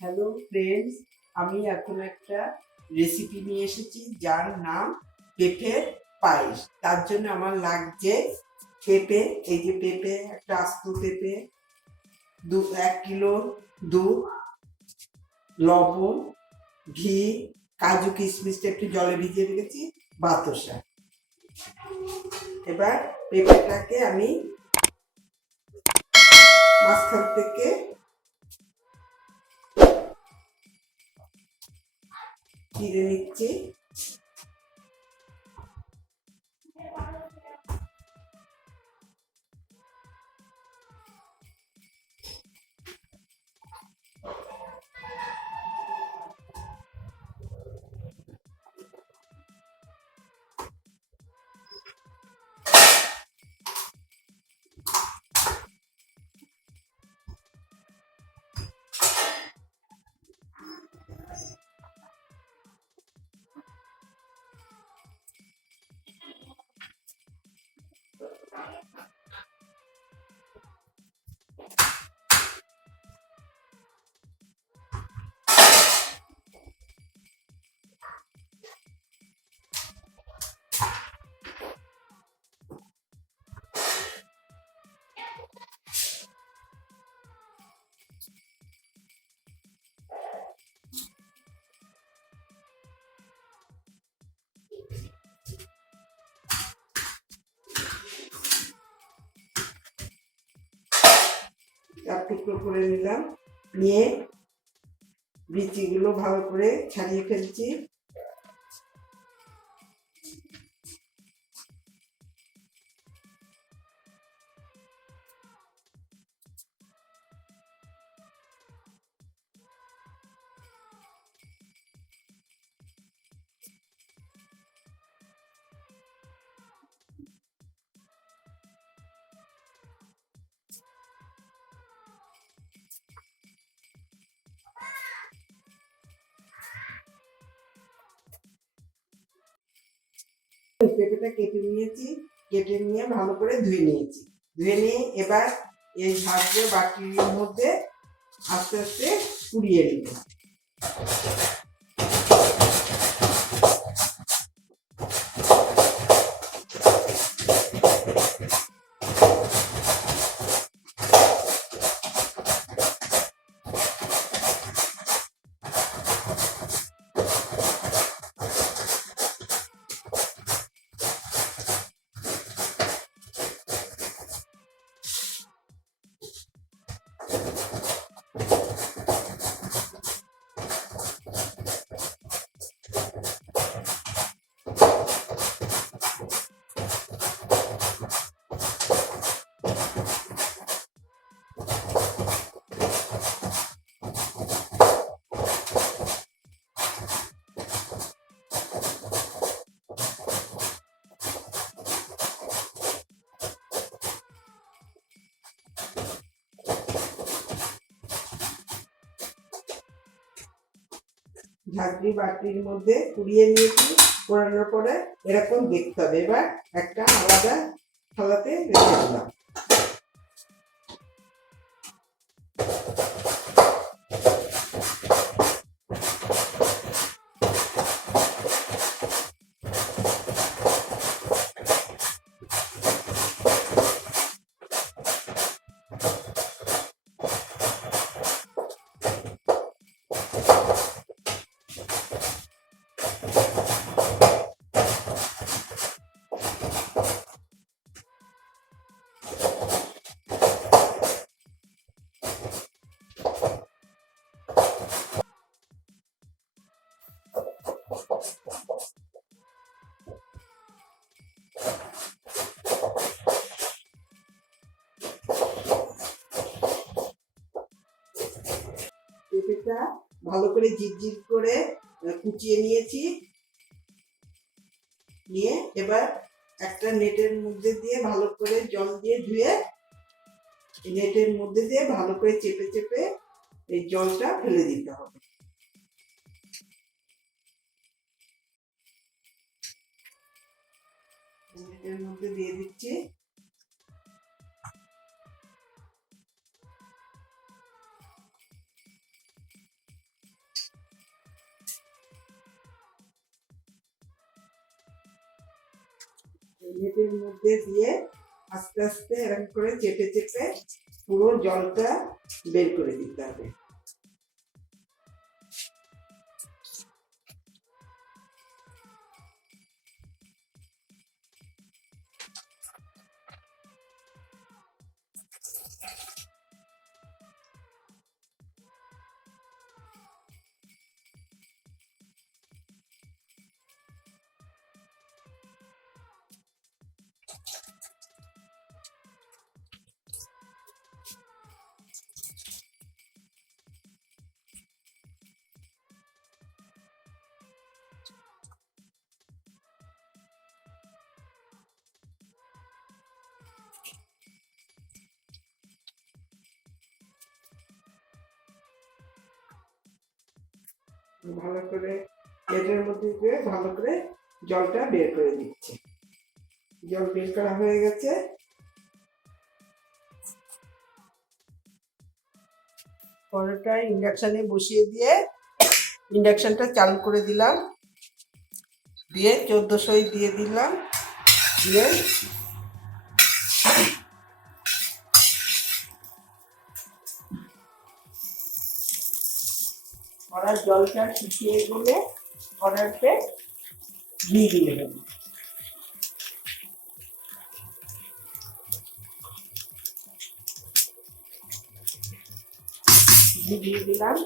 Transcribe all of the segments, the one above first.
Hello friends, আমি এখন একটা রেসিপি নিয়ে এসেছি যার নাম পেঁপের পায়েস। তার জন্য আমার লাগছে পেঁপে। এই যে পেঁপে, একটা আস্ত পেঁপে, 1 কিলো দুধ, লবণ, ঘি, কাজু কিশমিশটা একটু জলে ভিজিয়ে রেখেছি, বাতাসা। এবার পেঁপেটাকে আমি মাঝখান থেকে চিড়ে নিচ্ছি। চার টুকরো করে নিলাম, নিয়ে বিচিগুলো ভালো করে ছাড়িয়ে ফেলছি। পেঁপেটা কেটে নিয়েছি, কেটে নিয়ে ভালো করে ধুয়ে নিয়েছি। ধুয়ে নিয়ে এবার এই ঝাঁঝরে বাটির মধ্যে আস্তে আস্তে পুড়িয়ে নিব। ঝাঁঝরি বাটির মধ্যে কুড়িয়ে নিয়েছি। পোড়ানোর পরে এরকম দেখতে হবে। এবার একটা আলাদা থালাতে রেখে দিলাম। পেঁপেটা ভালো করে ঝিরঝির করে কুচিয়ে নিয়েছি। নিয়ে এবার একটা নেটের মধ্যে দিয়ে ভালো করে জল দিয়ে ধুয়ে নেটের মধ্যে দিয়ে ভালো করে চেপে চেপে এই জলটা ফেলে দিতে হবে। নেটের মধ্যে দিয়ে দিচ্ছি। নেটের মধ্যে দিয়ে আস্তে আস্তে এরকম করে চেপে চেপে পুরো জলটা বের করে দিতে হবে। ভালো করে এটার মধ্যে দিয়ে ভালো করে জলটা বের করে দিচ্ছে। জল বের করা হয়ে গেছে। কড়াইটা ইন্ডাকশনে বসিয়ে দিয়ে ইন্ডাকশনটা চালু করে দিলাম, দিয়ে 1400 দিয়ে দিলাম, দিয়ে কড়ার জলটা শুকিয়ে গেলে কড়াইতে ঘি দিয়ে দেব। ঘি দিয়ে দিলাম।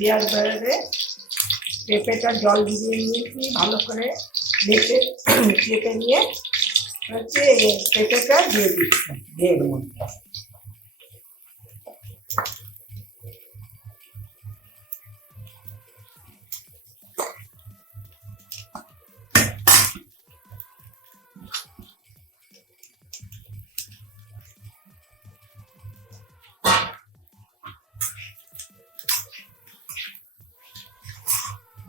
দেওয়ার পরে পেঁপেটা জল দিয়ে নিয়েছি, ভালো করে চেপে নিয়ে হচ্ছে পেঁপেটা দিয়ে দিচ্ছি এর মধ্যে।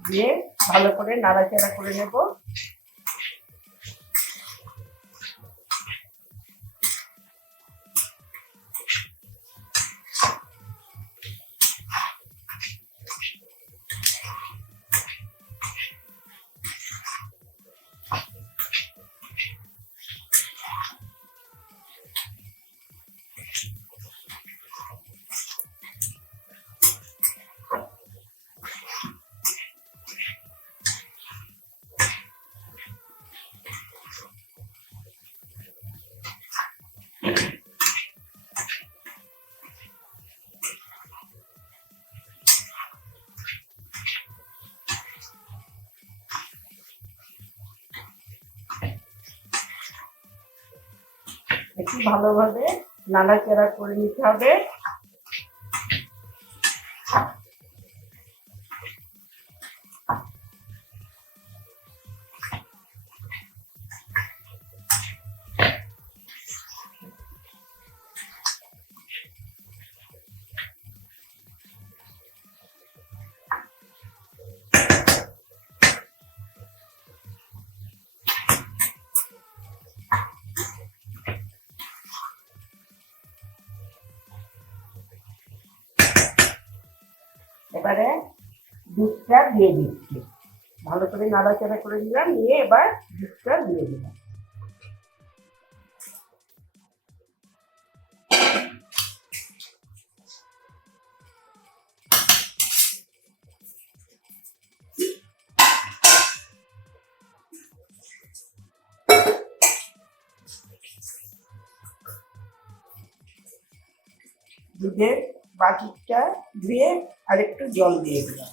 দিয়ে ভালো করে নাড়াচাড়া করে নেব। একটু ভালোভাবে নাড়াচাড়া করে নিতে হবে। এবারে দুধটা দিয়ে দিচ্ছি, ভালো করে নাড়াচাড়া করে দিলাম, নিয়ে এবার দুধটা দিয়ে দিলাম। দুধের বাটিটা ধুয়ে আরেকটু জল দিয়ে দিলাম।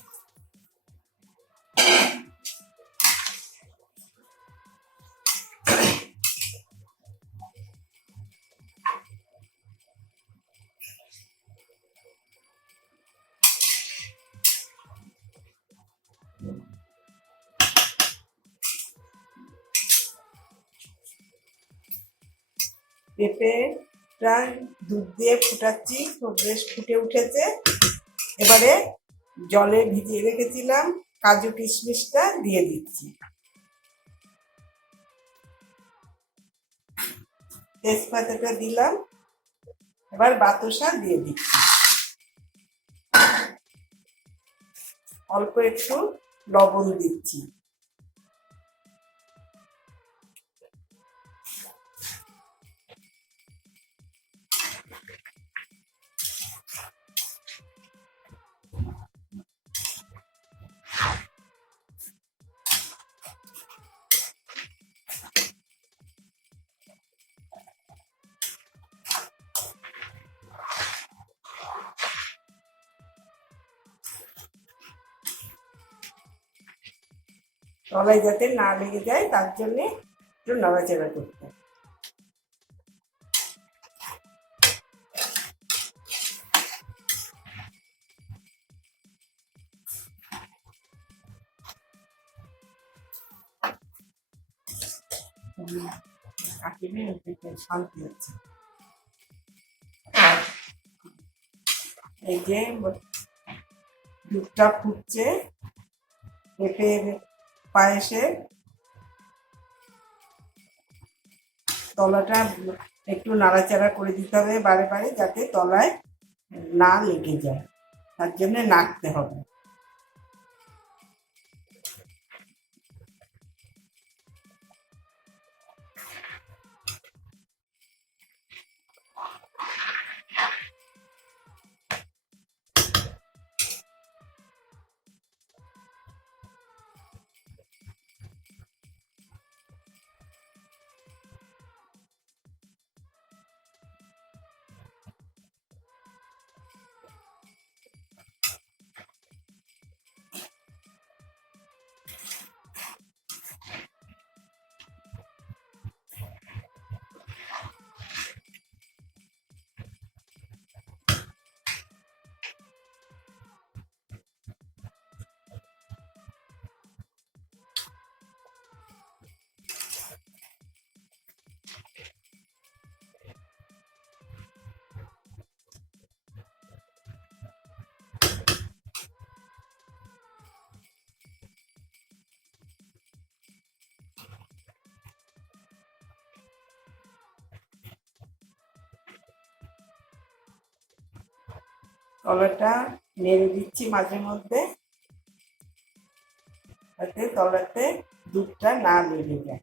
পেঁপেটা দুধ দিয়ে ফুটাচ্ছি, বেশ ফুটে উঠেছে। এবারে জলে ভিজিয়ে রেখেছিলাম কাজু কিশমিশটা দিয়ে দিচ্ছি, তেজপাতাটা দিলাম, এবার বাতাসা দিয়ে দিচ্ছি, অল্প একটু লবণ দিচ্ছি, তলায় যাতে না লেগে যায় তার জন্যে একটু নাড়াচাড়া করতে হবে। শান্তি হচ্ছে। এই যে দুধটা ফুটছে, পেঁপের পায়েসে তলাটা একটু নাড়াচাড়া করে দিতে হবে বারে বারে, যাতে তলায় না লেগে যায়, তার জন্য নাড়তে হবে। তলাটা নেড়ে দিচ্ছি মাঝে মধ্যে, যাতে তলাতে দুধটা না লেগে যায়।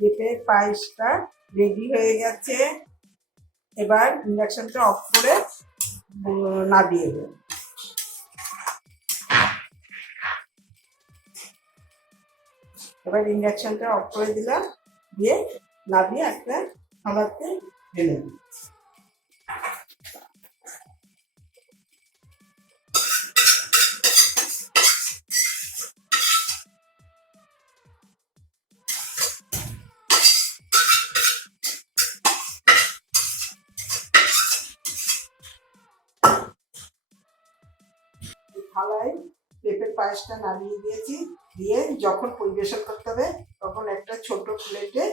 পেঁপের পায়েসটা রেডি হয়ে গেছে, এবার ইন্ডাকশনটা অফ করে নামিয়ে দেব। এবার ইন্ডাকশনটা অফ করে দিলাম, দিয়ে নামিয়ে একটা থালাতে ঢেলে দিই। থালায় পেঁপের পায়েসটা নামিয়ে দিয়েছি, দিয়ে যখন পরিবেশন করতে হবে তখন একটা ছোট প্লেটে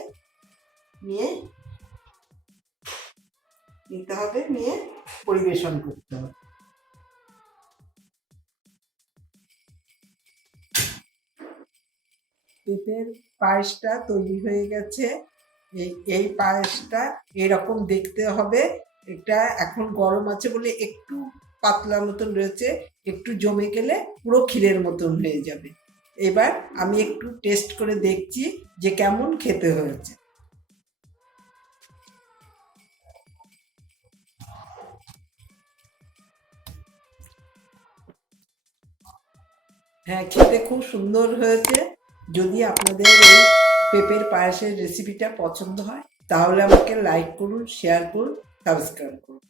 নিতে হবে, নিয়ে পরিবেশন করতে হবে। পেঁপের পায়েসটা তৈরি হয়ে গেছে। এই পায়েসটা এরকম দেখতে হবে। এটা এখন গরম আছে বলে একটু পাতলা মতন রয়েছে, একটু জমে গেলে পুরো ক্ষীরের মতন হয়ে যাবে। এবার আমি একটু টেস্ট করে দেখছি যে কেমন খেতে হয়েছে। হ্যাঁ, খেতে খুব সুন্দর হয়েছে। যদি আপনাদের এই পেঁপের পায়েসের রেসিপিটা পছন্দ হয় তাহলে আমাকে লাইক করুন, শেয়ার করুন, সাবস্ক্রাইব করুন।